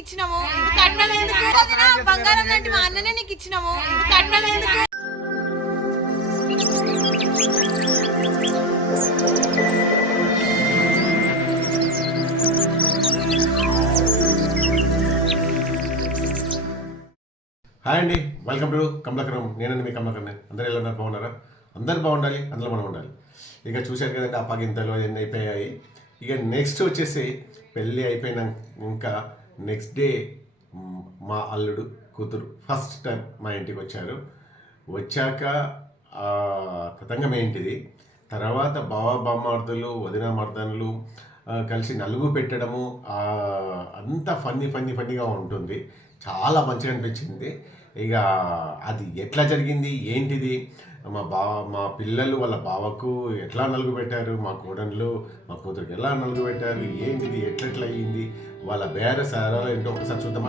నీకు ఇచ్చినాము కట్నం ఎందుకు? బంగారం లాంటి మా అన్ననే నీకు ఇచ్చినాము కట్నం ఎందుకు? హాయ్ అండి. Welcome to Kamalakaram. నేనండి మీ కమలకరం అందరూ ఎలా ఉన్నారు? బాగున్నారా? అందరు బాగుండాలి. అందులో మనం ఉండాలి. ఇక చూశారు కదండి అప్పగింతలు అవన్నీ అయిపోయాయి. ఇక నెక్స్ట్ వచ్చేసి పెళ్ళి అయిపోయినాక ఇంకా నెక్స్ట్ డే మా అల్లుడు కూతురు ఫస్ట్ టైం మా ఇంటికి వచ్చారు. వచ్చాక కథంగం ఏంటిది? తర్వాత బావ బామ్మార్దులు వదిన మర్దనులు కలిసి నలుగు పెట్టడము అంత అంతా ఫన్నీ ఫన్నీ ఫన్నీగా ఉంటుంది. చాలా మంచిగా అనిపించింది. ఇక అది ఎట్లా జరిగింది? ఏంటిది? మా బావ మా పిల్లలు వాళ్ళ బావకు ఎట్లా నలుగు పెట్టారు మా కోడన్లు మా కూతురికి ఎలా నలుగు పెట్టారు ఏంటిది? ఎట్లెట్లా అయ్యింది? వాళ్ళ బేర సారాలు ఏంటో ఒకసారి చూద్దాం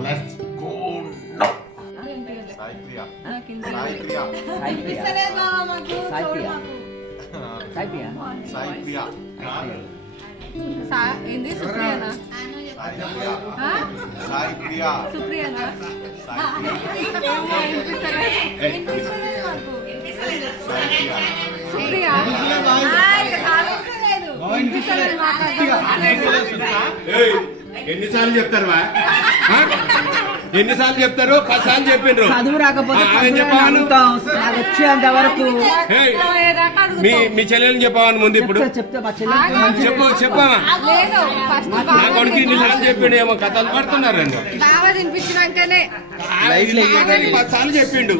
సుప్రియనా? ఎన్నిసార్లు చెప్తారు వా? ఎన్నిసార్లు చెప్తారు? పది సార్లు చెప్పిండ్రు. చదువు రాకపోతే ఆయన చెప్పాను. అడుగుతాం. నాకు వచ్చేంత వరకు మీ. మీ చెల్లెల్ని చెప్పావని ముందు ఇప్పుడు? చెప్తే మా చెప్పు చెప్పావా నా కొడుకు ఇన్నిసార్లు చెప్పిండు ఏమో కథలు పడుతున్నారు నన్ను బాగా తినిపించినాకనే పది సార్లు చెప్పిండు.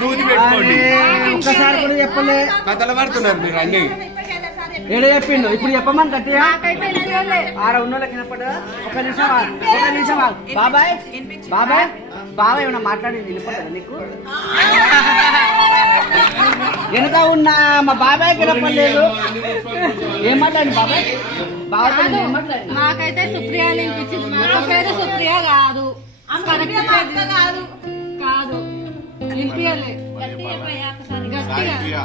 దూది పెట్టుకోండి. అరే, ఒక్కసారి కూడా చెప్పలే కథలు పడుతున్నారు మీరు అన్ని. ఏడ చెప్పిండు? ఇప్పుడు చెప్పమని గట్టిగా. ఆడ ఉన్న వాళ్ళకి వినపడదా? ఒక నిమిషం ఒక నిమిషం. బాబాయ్ బాబాయ్ బాబాయ్ ఏమన్నా మాట్లాడింది? వినపడదా నీకు? వెనక ఉన్న మా బాబాయ్కి వినపడలేదు. ఏం మాట్లాడి బాబాయ్? బాబాయ్ మాకైతే సుప్రియ వినిపించింది. మా పేరు సుప్రియ కాదు. కాదు. కాదు. వినిపించలే గట్టిగా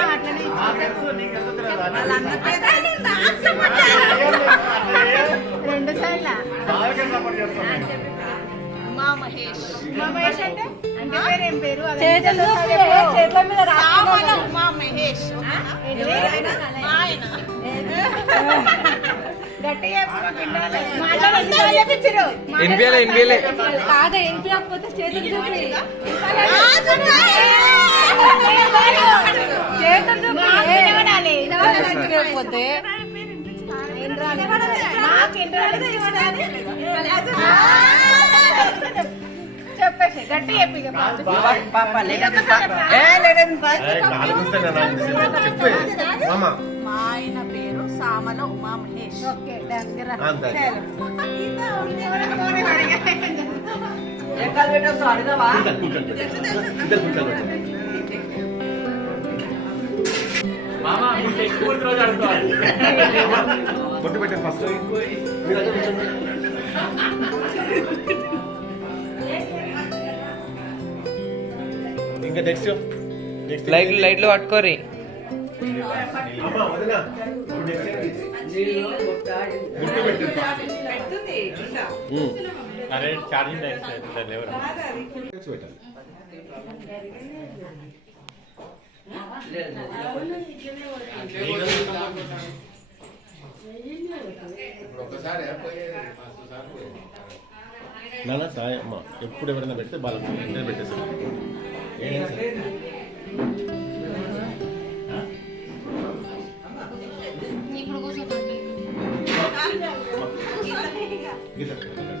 రెండు సార్ల మా మహేష్. చేతులు చేతుల మీద సామల ఉమా మహేష్ ఓకేనా? మా ఆయన. కాదా వినిపించకపోతే చేతులు చూపి. చేతులు చూపి వినపడకపోతే చెప్పేసి గట్టి చెప్పి మామ మా ఆయన పేరు సామల ఉమా మహేష్ పెట్టొస్తావు అడగవా బొట్టు పెట్టండి ఫస్ట్ ఇంకా నెక్స్ట్ నెక్స్ట్ లైట్లు పట్టుకోరి అరే ఛార్జింగ్ నాన్న సాయి అమ్మ. ఎప్పుడు ఎవరైనా పెడితే బాగా వెంటనే పెట్టేసారు మాకు ఏమో మాకు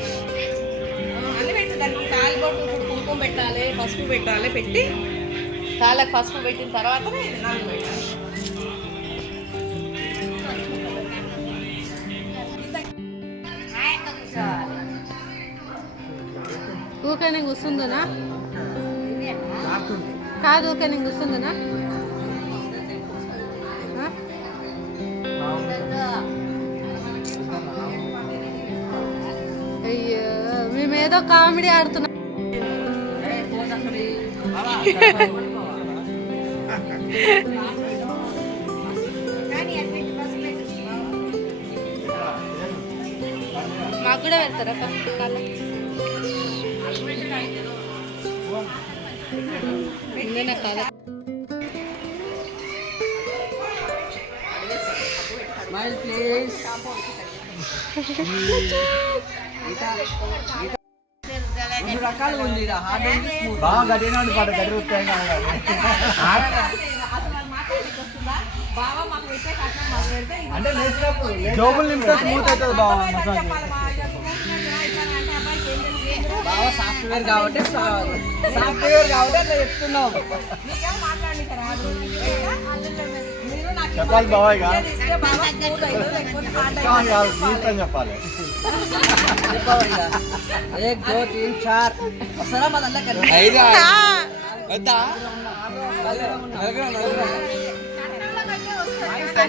దానికి తాలిబొట్టు ఇప్పుడు కుంకుమ పెట్టాలి పసుపు పెట్టాలి పెట్టి తాళ్ళకి పసుపు పెట్టిన తర్వాతనే నాలుగు పెట్టాలి. ఊకే నేను కూర్చుందునా కాదు ఊకే నేను కూర్చుందునా మేమేదో కామెడీ ఆడుతున్నాం. మాకు కూడా పెడతారా? ప్లీజ్ రెండు రకాలుగా ఉంది ఈడ. హార్డ్ ఉంది స్మూత్. బాగా గడినాడు పాట గడి అంటే లేచినప్పుడు స్మూత్ అవుతుంది మసాజ్ బాగా సాఫ్ట్వేర్ కాబట్టి సాఫ్ట్వేర్ కాబట్టి అట్లా చెప్తున్నావు. చెప్పాలి బాబాయ్ కాదు జీవితం చెప్పాలి एक दो तीन चार వస్తారా మా దగ్గర ఐదా వద్దా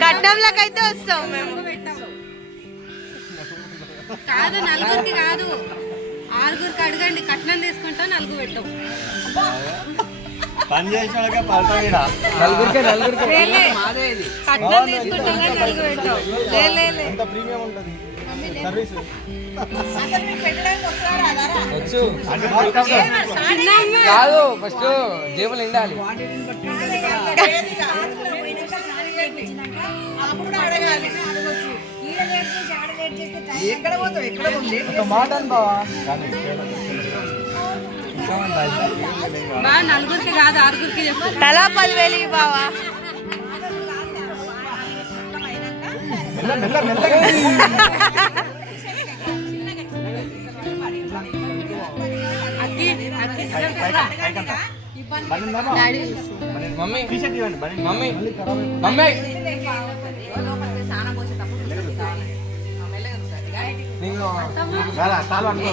గడ్డంలకైతే వస్తాం మేము కాదు నలుగురికి కాదు ఆరుగురికి అడగండి కట్నం తీసుకుంటాం నలుగురు పెట్టాం పని చేసిన వాళ్ళకే పడతాం నలుగురికి నలుగురికి. లేలే. కట్నం తీసుకుంటాం కానీ నలుగురు పెట్టాం. ఎంత ప్రీమియం ఉంటుంది. సర్వీస్. వచ్చు. కాదు ఫస్ట్ జేబులు నిండాలి. ఎక్కడ పోతావు? ఎక్కడ ఉంది మాట బావా. బా నలుగురికి కాదు ఆరుగురికి చెప్పు. తలా పదివేలు బావా అక్కి అక్కి డాడీ. చూస్తుంది. మమ్మీ టీషర్ట్ ఇవ్వండి మమ్మీ మమ్మీ. నీకు తాలు అనుకో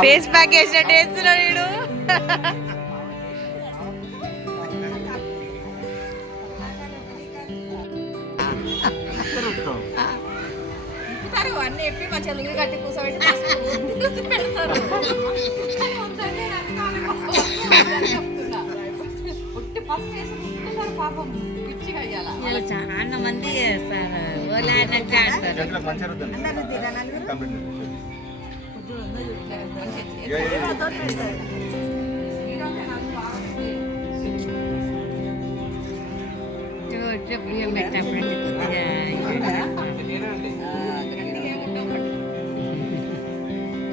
ఫేస్ ప్యాక్ వేసినట్టు వేస్తున్నాడు వీడు. ఇప్పుతారు అన్ని కట్టి కూర్చోబెట్టి పెడతారు చాలా మంది చేతిలో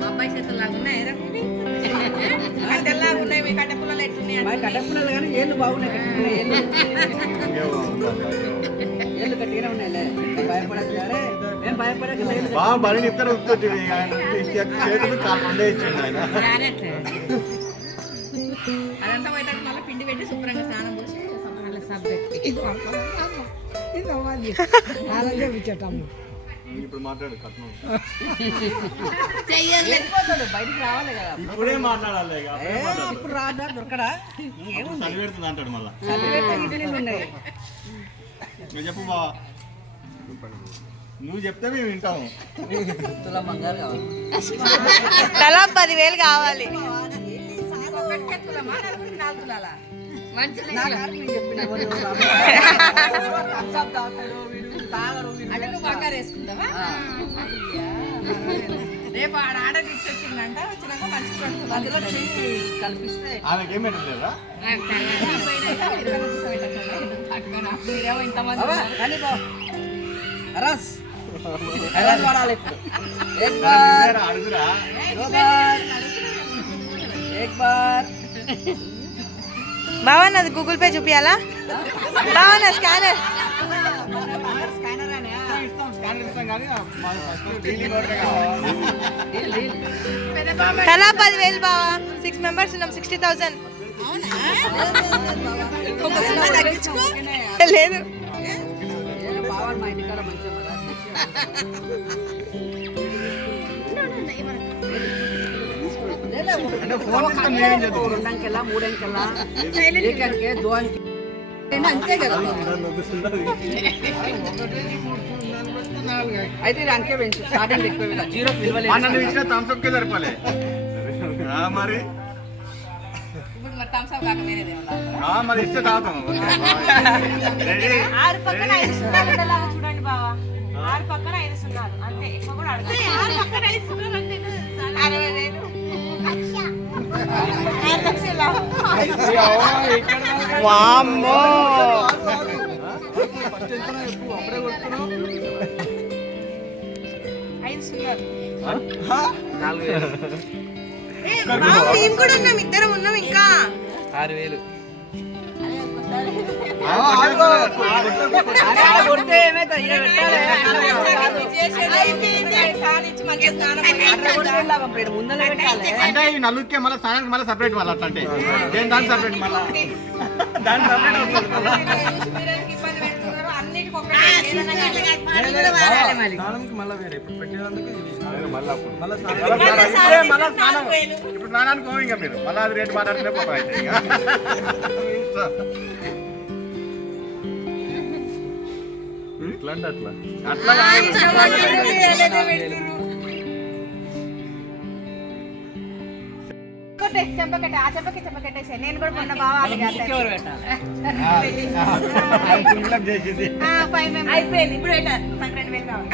అబ్బాయి చేతులు లాగా ఉన్నాయి కట్టెల్లాగా ఉన్నాయి మీ కట్టె పుల్లలు ఎట్లున్నాయి మరి కట్టపుల్లలు కానీ ఏళ్ళు బాగున్నాయి కట్టుకున్నాయి ఏళ్ళు ఏళ్ళు గట్టిగానే ఉన్నాయిలే భయపడదు బాగా బలి ఉత్తుంది చేతులు కాలు రెండే ఇచ్చిండు ఆయన. రానట్లేదు అదంతా పోయేటట్టు మళ్ళీ పిండి పెట్టి శుభ్రంగా స్నానం పోసి మళ్ళీ సబ్ పెట్టి ఇప్పుడు మాట్లాడు కట్నం. బయటికి రావాలి కదా. ఇప్పుడే మాట్లాడాలి ఇప్పుడు రాదా దొరకడా? ఏముంది? చలి పెడుతుంది అంటాడు మళ్ళా. చెప్పు బావా. నువ్వు చెప్తే మేము వింటాము. తులా బంగారు కావాలి. తలా పదివేలు కావాలి. రేపు ఆడ ఆర్డర్ వచ్చినాక మంచి అందులో ఆమెకి పెట్టలేదా ఇంతమంది రస్ పడాలి బావన్ అది గూగుల్ పే చూపించాలా బావన్ స్కానర్ తలా పదివేలు బావా. సిక్స్ మెంబర్స్ ఉన్నాం సిక్స్టీ థౌసండ్ లేదు. రెండంకెలా మూడంకెలా ఏకంకే దో అంకె అంతే కదా అయితే ఇది అంకె పెంచు స్టార్టింగ్ ఎక్కువ. జీరో సరిపోలే మరి మరి ఇస్తే తాగుతాం రెడీ ఆరు పక్కన వామ్మో. మేము కూడా ఉన్నాం ఇద్దరం ఉన్నాం ఇంకా. ఆరు వేలు మంచిగా స్నానం అంటే ఈ నలుగురికే మళ్ళీ స్నానానికి మళ్ళీ సపరేట్ మళ్ళీ అట్లా అంటే. దేని దాని సపరేట్ మళ్ళీ? దాని సపరేట్ అవుతుంది మళ్ళీ. మీరేందుకు ఇబ్బంది పెడుతున్నారు అన్నిటికి ఒకటే స్నానంకి మళ్ళీ. వేరే. ఇప్పుడు పెట్టేదందుకు మళ్ళీ ఇప్పుడే మళ్ళీ స్నానం ఇప్పుడు స్నానానికి పోవు ఇంకా మీరు. మళ్ళీ అది రేటు మాట్లాడుతూనే పోతాం అయితే ఇక. ఇట్లా అంటే అట్లా అట్లా కాదు. చెంపకట్ట ఆ చెంపకి చెంపకట్టేసే నేను కూడా మొన్న బాగా అయిపోయింది ఇప్పుడు నాకు రెండు వేలు కావాలి.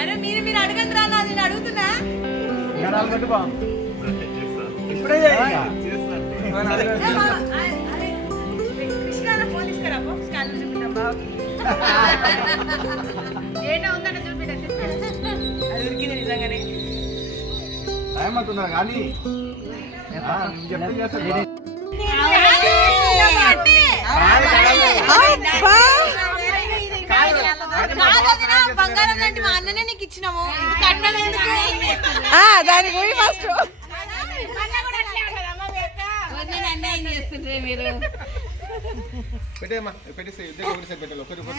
అరే మీరు మీరు అడగండి రా నేను అడుగుతున్నా. ఇప్పుడే కృష్ణ ఫోన్ తీసుకురా పో, స్కానర్ అది ఉరికింది నిజంగానే. టైం అవుతుందా కానీ చెప్తే చేస్తాను బంగారం లాంటి మా అన్ననే నీకు ఇచ్చినాము కట్నం దానికి పోయి ఫస్ట్ చేస్తుండ్రే మీరు? పెట్టేమ్మా పెట్టేసి ఇద్దరు ఒకటి పెట్టాలి ఒకటి ఒకటి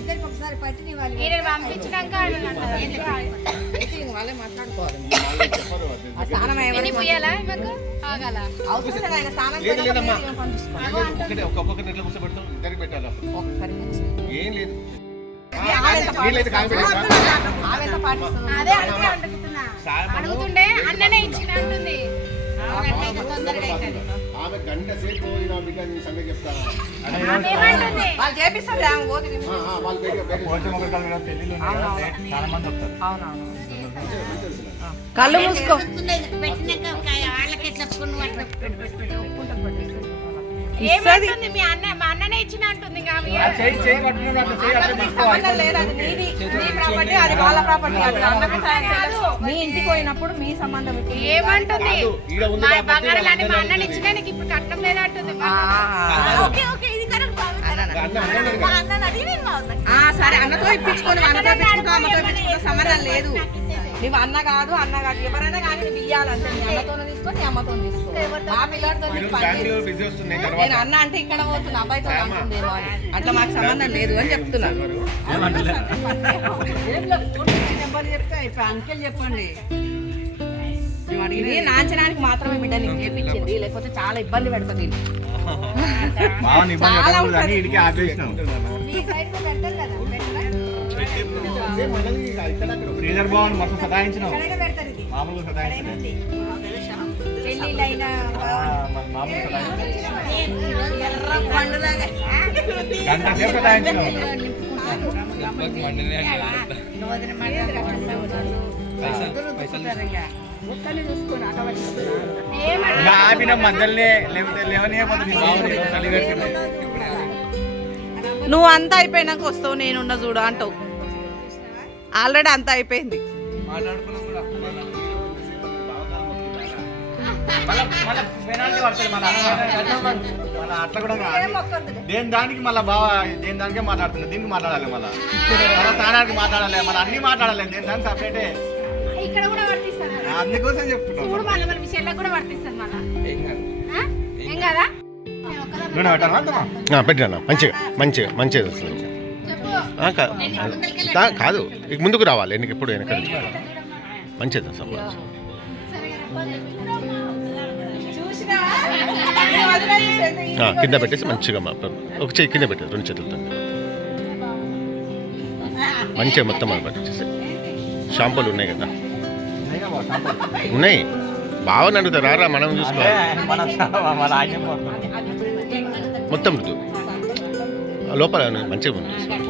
ఇద్దరికి ఒకసారి పంపించినాక వాళ్ళే మాట్లాడుకోవాలి? ఒక్కొక్కటి ఎట్లా కూర్చోబెడతాం ఇద్దరికి పెట్టాలి? ఏం లేదు. వీళ్ళైతే కాదు అడుగుతుండే అన్ననే ఇచ్చిన అంటుంది. ఆమె గంట సేపు ఇలా బిడ్డ నీ సంగతి చెప్తా. ఏమంటుంది వాళ్ళు చేపిస్తారు ఆమె పోతుంది ఆ, ఆ, వాళ్ళు బయట బయట చాలా మంది వస్తారు. అవునవును. కళ్ళు మూసుకో. వాళ్ళకి ఎట్లా మీ అన్న? మా అన్ననే ఇచ్చిన అంటుంది సంబంధం లేదు అది నీది నీ ప్రాపర్టీ అది వాళ్ళ ప్రాపర్టీ అది అన్నకు సాయం చేయలేదు. మీ ఇంటికి పోయినప్పుడు మీ సంబంధం ఇప్పుడు ఏమంటుంది? మా అన్నని ఇచ్చిన నీకు ఇప్పుడు లేదంటుంది ఓకే ఓకే ఇది కరెక్ట్ సరే అన్నతో ఇప్పించుకొని అన్నతో ఇప్పించుకుంటా అమ్మతో ఇప్పించుకుంటా సంబంధం లేదు. నువ్వు అన్న కాదు అన్న కాదు ఎవరైనా కానీ నువ్వు ఇయ్యాలంటే నీ అన్నతోనే తీసుకో. నీ అమ్మతో తీసుకో ఆ పిల్లడితో నీకు ఈరోజు పని లేదు. బెంగళూరు బిజీ వస్తున్నాయి నేను అన్న అంటే ఇక్కడ పోతున్నా అబ్బాయితో అంటుందేమో అట్లా మాకు సంబంధం లేదు అని చెప్తున్నా. నెంబర్ చెప్తే అయిపోయి అంకెల్ చెప్పండి. అడిగింది నాంచనానికి మాత్రమే బిడ్డ నీకు చేపించింది లేకపోతే చాలా ఇబ్బంది పెడుతుంది బాగుంది మొత్తం ఇది. మామూలుగా సదాయించలేదు ఆపిన మధ్యలోనే లేకపోతే నువ్వు అంతా అయిపోయినాక వస్తావు నేనున్న చూడు అంటావు. ఆల్రెడీ అంతా అయిపోయింది. అట్లా కూడా కాదు. దేని దానికి మళ్ళీ బాగా దేని దానికే మాట్లాడుతుంది దీనికి మాట్లాడాలి మళ్ళీ. మన స్థానానికి మాట్లాడాలి మళ్ళీ అన్ని మాట్లాడాలి. దేని దానికి సపరేటే ఇక్కడ కూడా వర్తిస్తారు అందుకోసం చెప్తున్నాం. ఇప్పుడు మళ్ళీ మన విషయాలకు కూడా వర్తిస్తుంది మళ్ళా? ఏం కదా. పెట్టినా? మంచిగా మంచిగా మంచిగా వస్తుంది కాదు ఇక ముందుకు రావాలి వెనక ఎప్పుడు వెనక మంచిది ఆ, కింద పెట్టేసి మంచిగా మా- ఒక చెయ్యి కింద పెట్టేది రెండు చేతులతో. మంచిగా మొత్తం అది పట్టేసి. షాంపూలు ఉన్నాయి కదా. ఉన్నాయి. బాగా అడుగుతారు రారా మనం చూసుకోవాలి. మొత్తం లోపల మంచిగా ఉంది.